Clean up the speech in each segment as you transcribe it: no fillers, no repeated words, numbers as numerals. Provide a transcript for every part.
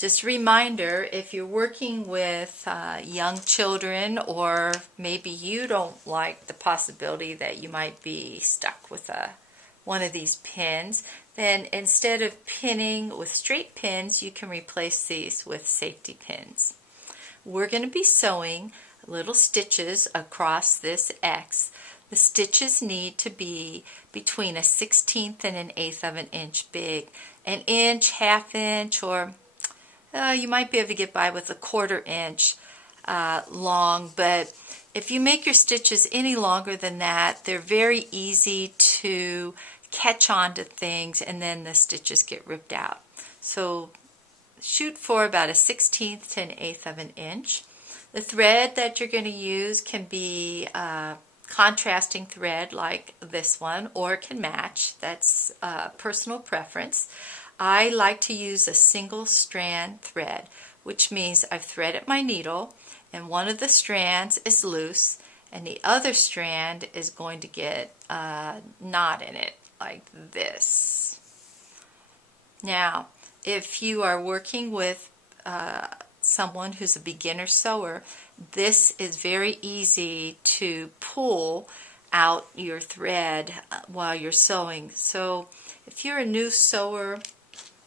Just a reminder, if you're working with young children, or maybe you don't like the possibility that you might be stuck with one of these pins, then instead of pinning with straight pins, you can replace these with safety pins. We're going to be sewing little stitches across this X. The stitches need to be between a 1/16 and an 1/8 of an inch big. An inch, half inch, or you might be able to get by with a 1/4 inch long, but if you make your stitches any longer than that, they're very easy to catch on to things and then the stitches get ripped out. So shoot for about a 1/16 to an 1/8 of an inch. The thread that you're going to use can be contrasting thread like this one, or it can match. That's personal preference. I like to use a single strand thread, which means I've threaded my needle and one of the strands is loose and the other strand is going to get a knot in it like this. Now, if you are working with someone who's a beginner sewer, this is very easy to pull out your thread while you're sewing. So if you're a new sewer,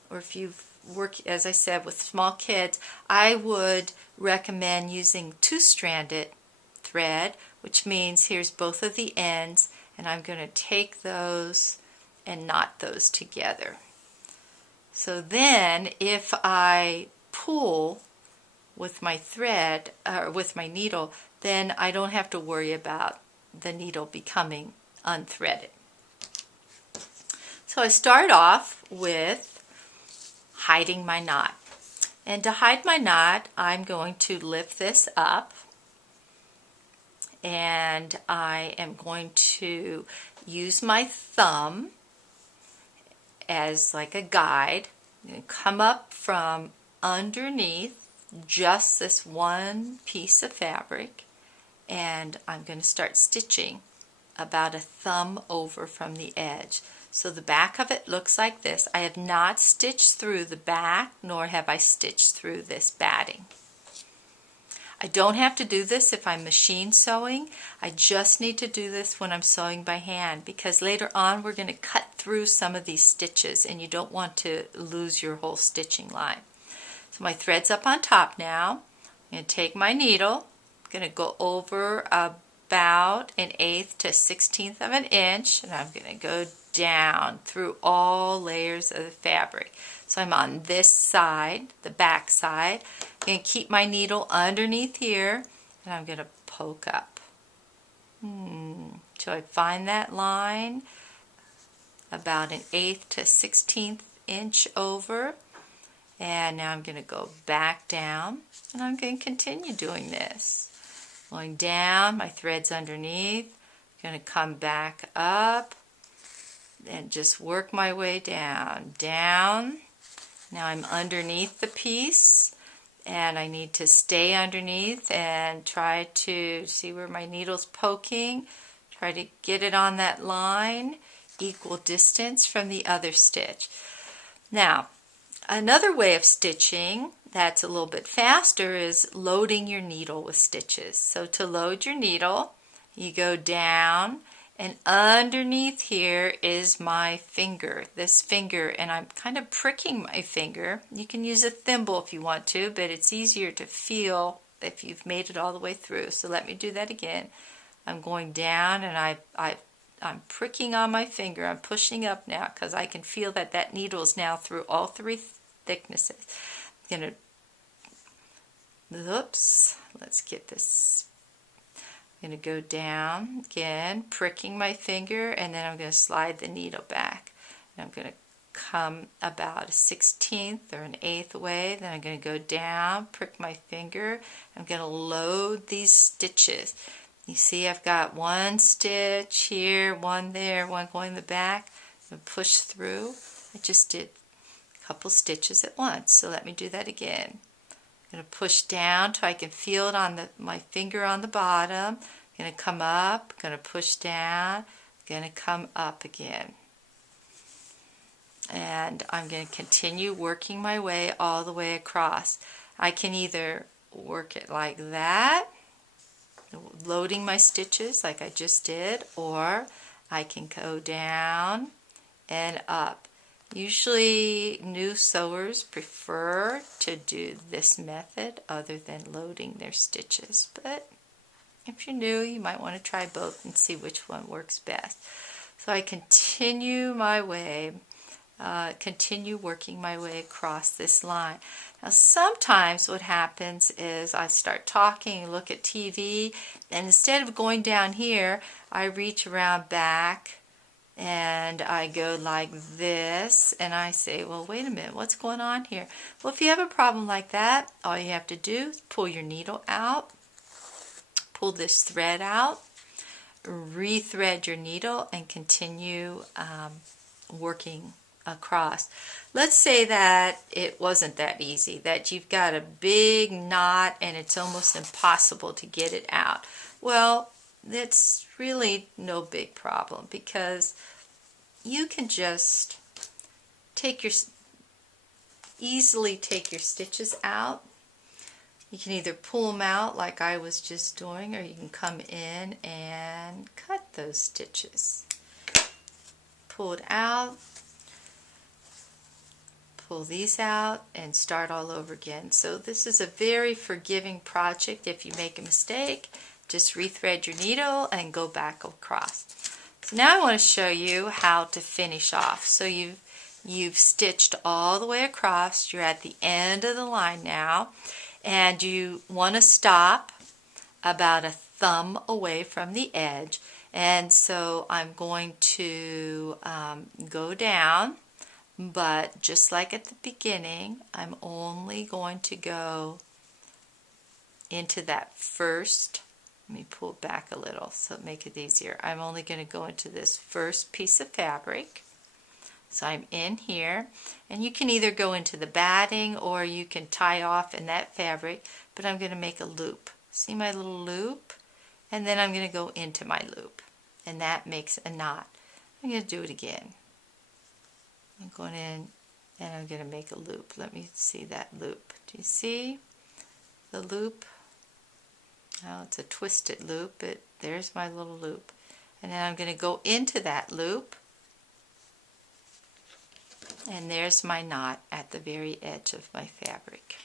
or if you've worked, as I said, with small kids, I would recommend using two-stranded thread, which means here's both of the ends, and I'm going to take those and knot those together. So then if I pull with my thread, or with my needle, then I don't have to worry about the needle becoming unthreaded. So I start off with hiding my knot. And to hide my knot, I'm going to lift this up and I am going to use my thumb as like a guide. I'm going to come up from underneath just this one piece of fabric, and I'm going to start stitching about a thumb over from the edge. So the back of it looks like this. I have not stitched through the back, nor have I stitched through this batting. I don't have to do this if I'm machine sewing. I just need to do this when I'm sewing by hand, because later on we're going to cut through some of these stitches and you don't want to lose your whole stitching line. So my thread's up on top now. I'm going to take my needle, I'm going to go over about an 1/8 to 1/16 of an inch, and I'm going to go down through all layers of the fabric. So I'm on this side, the back side. I'm going to keep my needle underneath here, and I'm going to poke up. So I find that line about an 1/8 to 1/16 inch over, and now I'm going to go back down, and I'm going to continue doing this. Going down, my thread's underneath, I'm going to come back up, and just work my way down, down. Now I'm underneath the piece, and I need to stay underneath and try to see where my needle's poking. Try to get it on that line, equal distance from the other stitch. Now, another way of stitching that's a little bit faster is loading your needle with stitches. So to load your needle, you go down, and underneath here is my finger, this finger, and I'm kind of pricking my finger. You can use a thimble if you want to, but it's easier to feel if you've made it all the way through. So let me do that again. I'm going down, and I'm pricking on my finger. I'm pushing up now because I can feel that that needle is now through all three thicknesses. I'm going to, oops, let's get this. I'm going to go down again, pricking my finger, and then I'm going to slide the needle back. And I'm going to come about a 1/16 or an 1/8 away. Then I'm going to go down, prick my finger. I'm going to load these stitches. You see I've got one stitch here, one there, one going in the back. I'm going to push through. I just did a couple stitches at once, so let me do that again. I'm going to push down till I can feel it on my finger on the bottom. I'm going to come up, going to push down, going to come up again. And I'm going to continue working my way all the way across. I can either work it like that, loading my stitches like I just did, or I can go down and up. Usually new sewers prefer to do this method other than loading their stitches, but if you're new, you might want to try both and see which one works best. So I continue my way, continue working my way across this line. Now sometimes what happens is I start talking, look at TV, and instead of going down here, I reach around back and I go like this, and I say, well, wait a minute, what's going on here? Well, if you have a problem like that, all you have to do is pull your needle out, pull this thread out, rethread your needle, and continue working across. Let's say that it wasn't that easy, that you've got a big knot and it's almost impossible to get it out. Well, that's really no big problem, because you can just easily take your stitches out. You can either pull them out like I was just doing, or you can come in and cut those stitches. Pull it out, pull these out, and start all over again. So this is a very forgiving project. If you make a mistake, just rethread your needle and go back across. So now I want to show you how to finish off. So you've stitched all the way across. You're at the end of the line now, and you want to stop about a thumb away from the edge. And so I'm going to go down, but just like at the beginning, I'm only going to go into that first. Let me pull it back a little so it'll make it easier. I'm only going to go into this first piece of fabric. So I'm in here, and you can either go into the batting or you can tie off in that fabric, but I'm going to make a loop. See my little loop? And then I'm going to go into my loop, and that makes a knot. I'm going to do it again. I'm going in and I'm going to make a loop. Let me see that loop. Do you see the loop? Well, it's a twisted loop, but there's my little loop. And then I'm going to go into that loop, and there's my knot at the very edge of my fabric.